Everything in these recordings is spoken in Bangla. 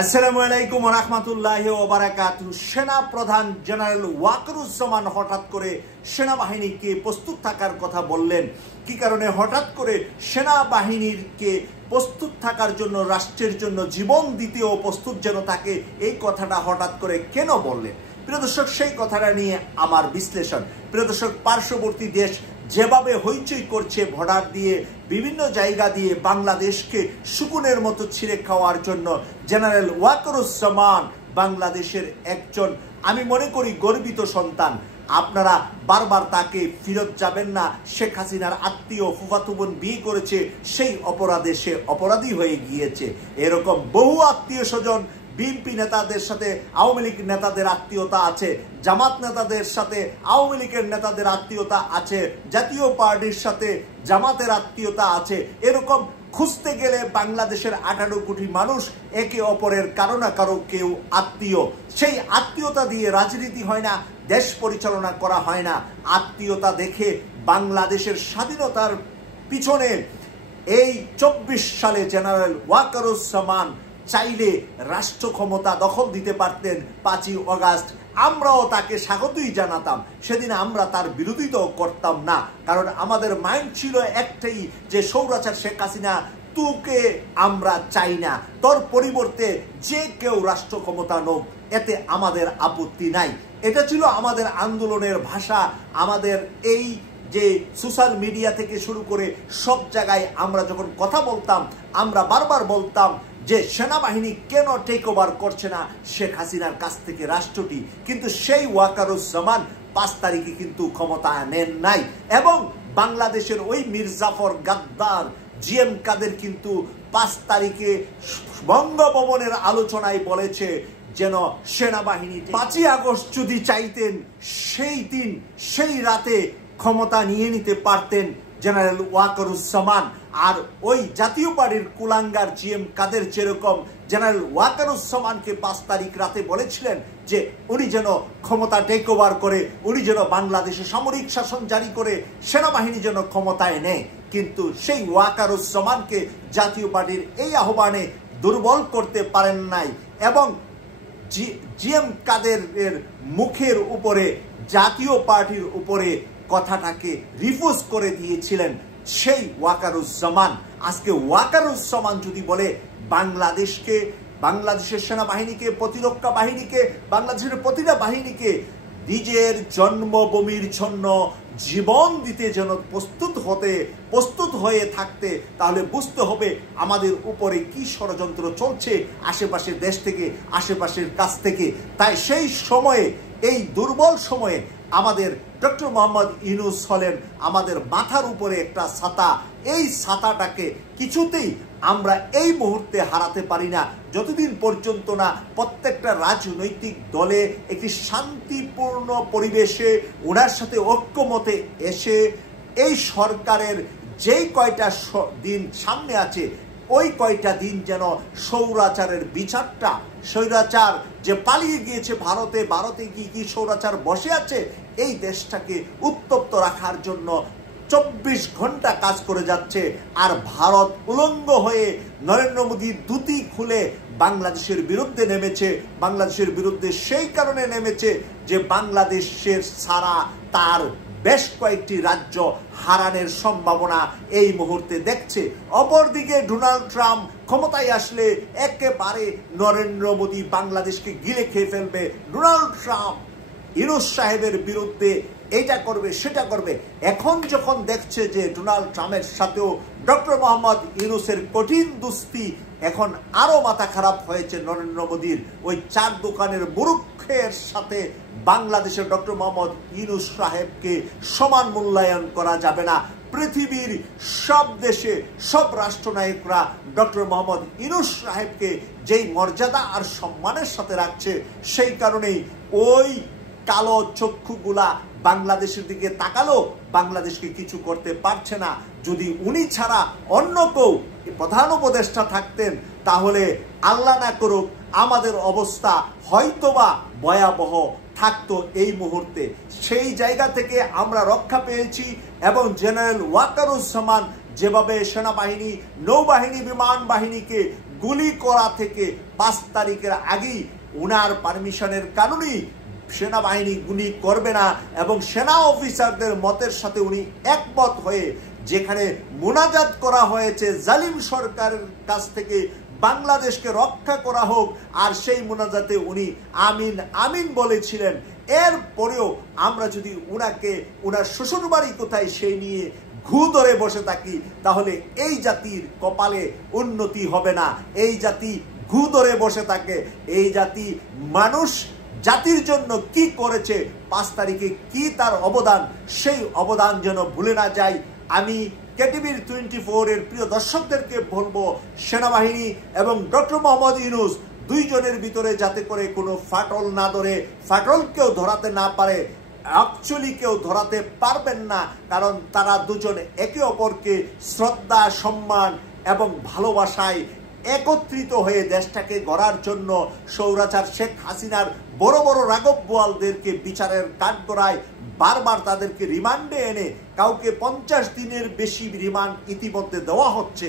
আসসালামু আলাইকুম ওয়া রাহমাতুল্লাহি ওয়া বারাকাতুহু। সেনা প্রধান জেনারেল ওয়াকারুজ্জামান হঠাৎ করে সেনাবাহিনীকে প্রস্তুত থাকার কথা বললেন। কি কারণে হঠাৎ করে সেনাবাহিনীকে প্রস্তুত থাকার জন্য, রাষ্ট্রের জন্য জীবন দিতেও প্রস্তুত যেন থাকে, এই কথাটা হঠাৎ করে কেন বললেন? প্রিয় দর্শক, সেই কথাটা নিয়ে আমার বিশ্লেষণ। প্রিয় দর্শক, পার্শ্ববর্তী দেশ যেভাবে হইচই করছে ভোটার দিয়ে, বিভিন্ন জায়গা দিয়ে বাংলাদেশকে শুকুনের মতো ছিঁড়ে খাওয়ার জন্য জেনারেল ওয়াকারুজ্জামান বাংলাদেশের একজন, আমি মনে করি, গর্বিত সন্তান। আপনারা বারবার তাকে ফিরত যাবেন না। শেখ হাসিনার আত্মীয় ফুফাতো বোন বিয়ে করেছে, সেই অপরাধে সে অপরাধী হয়ে গিয়েছে। এরকম বহু আত্মীয় স্বজন, বিএনপি নেতাদের সাথে আওয়ামী লীগ নেতাদের আত্মীয়তা আছে, জামাত নেতাদের সাথে আওয়ামী লীগের নেতাদের আত্মীয়তা আছে, জাতীয় পার্টির সাথে জামাতের আত্মীয়তা আছে। এরকম খুঁজতে গেলে বাংলাদেশের 18 কোটি মানুষ একে অপরের কারো না কারো কেউ আত্মীয়। সেই আত্মীয়তা দিয়ে রাজনীতি হয় না, দেশ পরিচালনা করা হয় না। আত্মীয়তা দেখে বাংলাদেশের স্বাধীনতার পিছনে এই 24 সালে জেনারেল ওয়াকারুজ্জামান চাইলে রাষ্ট্র ক্ষমতা দখল দিতে পারতেন। 5ই অগাস্ট আমরাও তাকে স্বাগতই জানাতাম, সেদিন আমরা তার বিরোধিতাও করতাম না। কারণ আমাদের মাইন্ড ছিল একটাই, যে স্বৈরাচার শেখ হাসিনা, তোকে আমরা চাই না, তোর পরিবর্তে যে কেউ রাষ্ট্র ক্ষমতা নোক, এতে আমাদের আপত্তি নাই। এটা ছিল আমাদের আন্দোলনের ভাষা। আমাদের এই যে সোশ্যাল মিডিয়া থেকে শুরু করে সব জায়গায় আমরা যখন কথা বলতাম, আমরা বারবার বলতাম যে সেনাবাহিনী কেন টেক ওভার করছে না শেখ হাসিনার কাছ থেকে রাষ্ট্রটি। কিন্তু সেই ওয়াকারুজ্জামান 5 তারিখে কিন্তু ক্ষমতা নেন নাই, এবং বাংলাদেশের ওই মীর জাফর, গাদ্দার, জিএম কাদের কিন্তু 5 তারিখে বঙ্গভবনের আলোচনায় বলেছে যেন সেনাবাহিনী 5ই আগস্ট যদি চাইতেন, সেই দিন সেই রাতে ক্ষমতা নিয়ে নিতে পারতেন জেনারেল ওয়াকারুজ্জামান। আর ওই জাতীয় পার্টির কুলাঙ্গার জিএম কাদের যেরকম জেনারেল ওয়াকারুজ্জামানকে 5 তারিখ রাতে বলেছিলেন যে উনি যেন ক্ষমতা টেক ওভার করে, উনি যেন বাংলাদেশে সামরিক শাসন জারি করে, সেনাবাহিনী যেন ক্ষমতায় নেয়। কিন্তু সেই ওয়াকারুজ্জামানকে জাতীয় পার্টির এই আহ্বানে দুর্বল করতে পারেন নাই, এবং জিএম কাদেরের মুখের উপরে জাতীয় পার্টির উপরে কথাটাকে রিফিউজ করে দিয়েছিলেন সেই ওয়াকারুজ্জামান। আজকে ওয়াকারুজ্জামান যদি বলে বাংলাদেশকে, বাংলাদেশের সেনাবাহিনীকে, প্রতিরক্ষা বাহিনীকে, বাংলাদেশের প্রতিটা বাহিনীকে নিজের জন্মভূমির জন্য জীবন দিতে যেন প্রস্তুত হয়ে থাকতে, তাহলে বুঝতে হবে আমাদের উপরে কি ষড়যন্ত্র চলছে আশেপাশের দেশ থেকে, আশেপাশের কাছ থেকে। তাই সেই সময়ে, এই দুর্বল সময়ে আমাদের ডক্টর মোহাম্মদ ইউনূস হলেন আমাদের মাথার উপরে একটা ছাতা। এই ছাতাটাকে কিছুতেই আমরা এই মুহূর্তে হারাতে পারি না, যতদিন পর্যন্ত না প্রত্যেকটা রাজনৈতিক দলে একটি শান্তিপূর্ণ পরিবেশে ওনার সাথে ঐক্যমতে এসে এই সরকারের যেই কয়টা দিন সামনে আছে, ওই কয়টা দিন যেন স্বৈরাচারের বিচারটা, স্বৈরাচার যে পালিয়ে গিয়েছে ভারতে কি স্বৈরাচার বসে আছে, এই দেশটাকে উত্তপ্ত রাখার জন্য 24 ঘন্টা কাজ করে যাচ্ছে। আর ভারত উলঙ্গ হয়ে নরেন্দ্র মোদী দুটি খুলে বাংলাদেশের বিরুদ্ধে নেমেছে। বাংলাদেশের বিরুদ্ধে সেই কারণে নেমেছে যে বাংলাদেশের ছাড়া তার বেশ কয়েকটি রাজ্য হারানোর সম্ভাবনা এই মুহূর্তে দেখছে। অপরদিকে ডোনাল্ড ট্রাম্প ক্ষমতায় আসলে একেবারে নরেন্দ্র মোদী বাংলাদেশকে গিলে খেয়ে ফেলবে। ডোনাল্ড ট্রাম্প ইউনূস সাহেবের বিরুদ্ধে এইটা করবে, সেটা করবে। এখন যখন দেখছে যে ডোনাল্ড ট্রাম্পের সাথেও ডক্টর মোহাম্মদ ইউনূসের কঠিন দুস্তি, এখন আরো মাথা খারাপ হয়েছে নরেন্দ্র মোদীর। ওই 4 দোকানের মুরুক্ষের সাথে বাংলাদেশের ডক্টর মোহাম্মদ ইউনূস সাহেবকে সমান মূল্যায়ন করা যাবে না। পৃথিবীর সব দেশে সব রাষ্ট্রনায়করা ডক্টর মোহাম্মদ ইউনূস সাহেবকে যেই মর্যাদা আর সম্মানের সাথে রাখছে, সেই কারণেই ওই কালো চক্ষুগুলা বাংলাদেশের দিকে তাকালো, বাংলাদেশকে কিছু করতে পারছে না। যদি উনি ছাড়া অন্য কেউ প্রধান উপদেষ্টা থাকতেন, তাহলে আল্লাহ না করুক আমাদের অবস্থা হয়তোবা ভয়াবহ থাকতো এই মুহূর্তে। সেই জায়গা থেকে আমরা রক্ষা পেয়েছি, এবং জেনারেল ওয়াকারুজ্জামান যেভাবে সেনাবাহিনী, নৌবাহিনী, বিমান বাহিনীকে গুলি করা থেকে 5 তারিখের আগেই উনার পারমিশনের কারণেই সেনাবাহিনী গুলি করবে না এবং সেনা অফিসারদের মতের সাথে উনি একমত হয়ে যেখানে মুনাজাত করা হয়েছে জালিম সরকারের কাছ থেকে বাংলাদেশকে রক্ষা করা হোক, আর সেই মুনাজাতে উনি আমিন আমিন বলেছিলেন। এরপরেও আমরা যদি উনাকে উনার শ্বশুরবাড়ি কোথায় সেই নিয়ে ঘু ধরে বসে থাকি, তাহলে এই জাতির কপালে উন্নতি হবে না। এই জাতি ঘু ধরে বসে থাকে, এই জাতি মানুষ জাতির জন্য কি করেছে, 5 তারিখে কি তার অবদান, সেই অবদান যেন ভুলে না যায়। আমি কেটিভির 24 এর প্রিয় দর্শকদেরকে বলবো, সেনাবাহিনী এবং ডক্টর মোহাম্মদ ইউনূস দুইজনের ভিতরে যাতে করে কোনো ফাটল না ধরে, ফাটল কেউ ধরাতে না পারে, অ্যাকচুয়ালি কেউ ধরাতে পারবেন না, কারণ তারা দুজন একে অপরকে শ্রদ্ধা, সম্মান এবং ভালোবাসায় একত্রিত হয়ে দেশটাকে গড়ার জন্য স্বৈরাচার শেখ হাসিনার বড় বড় রাঘব বোয়ালদেরকে বিচারের কাঠগড়ায় বারবার তাদেরকে রিমান্ডে এনে কাউকে 50 দিনের বেশি রিমান্ড ইতিমধ্যে দেওয়া হচ্ছে।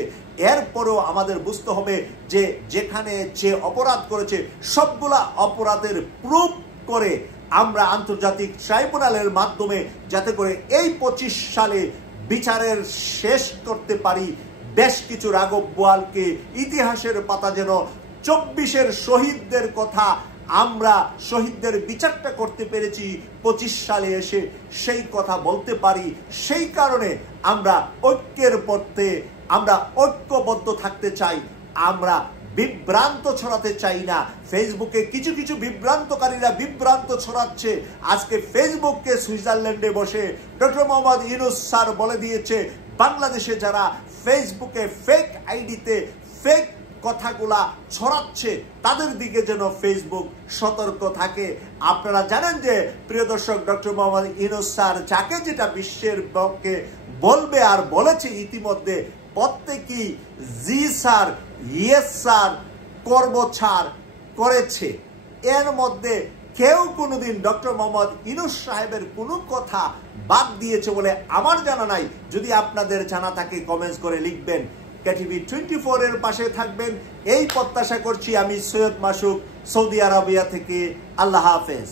এরপরেও আমাদের বুঝতে হবে যে যেখানে যে অপরাধ করেছে সবগুলা অপরাধের প্রুফ করে আমরা আন্তর্জাতিক ট্রাইব্যুনালের মাধ্যমে যাতে করে এই 25 সালে বিচারের শেষ করতে পারি। বেশ কিছু রাঘব বোয়ালকে ইতিহাসের পাতা যেন 24-এর শহীদদের কথা আমরা শহীদদের বিচারটা করতে পেরেছি 25 সালে এসে সেই কথা বলতে পারি। সেই কারণে আমরা ঐক্যের পথে আমরা ঐক্যবদ্ধ থাকতে চাই, আমরা বিভ্রান্ত ছড়াতে চাই না। ফেসবুকে কিছু কিছু বিভ্রান্তকারীরা বিভ্রান্ত ছড়াচ্ছে। আজকে ফেসবুককে সুইজারল্যান্ডে বসে ডক্টর মোহাম্মদ ইউনূস স্যার বলে দিয়েছে, বাংলাদেশে যারা ফেসবুকে ফেক আইডিতে ফেক কথাগুলা ছড়াচ্ছে তাদের দিকে যেন ফেসবুক সতর্ক থাকে। আপনারা জানেন যে প্রিয় দর্শক, ডক্টর মোহাম্মদ ইউনূস স্যার যাকে যেটা বিশ্বের পক্ষে বলবে আর বলেছে ইতিমধ্যে প্রত্যেকেই জি স্যার, ইয়েস স্যার, করব ছাড় করেছে। এর মধ্যে কেউ কোনোদিন ডক্টর মোহাম্মদ ইউনূস সাহেবের কোনো কথা বাদ দিয়েছে বলে আমার জানা নাই। যদি আপনাদের জানা থাকে কমেন্টস করে লিখবেন। কেটিভি 24 এর পাশে থাকবেন এই প্রত্যাশা করছি আমি সৈয়দ মাসুক, সৌদি আরবিয়া থেকে। আল্লাহ হাফেজ।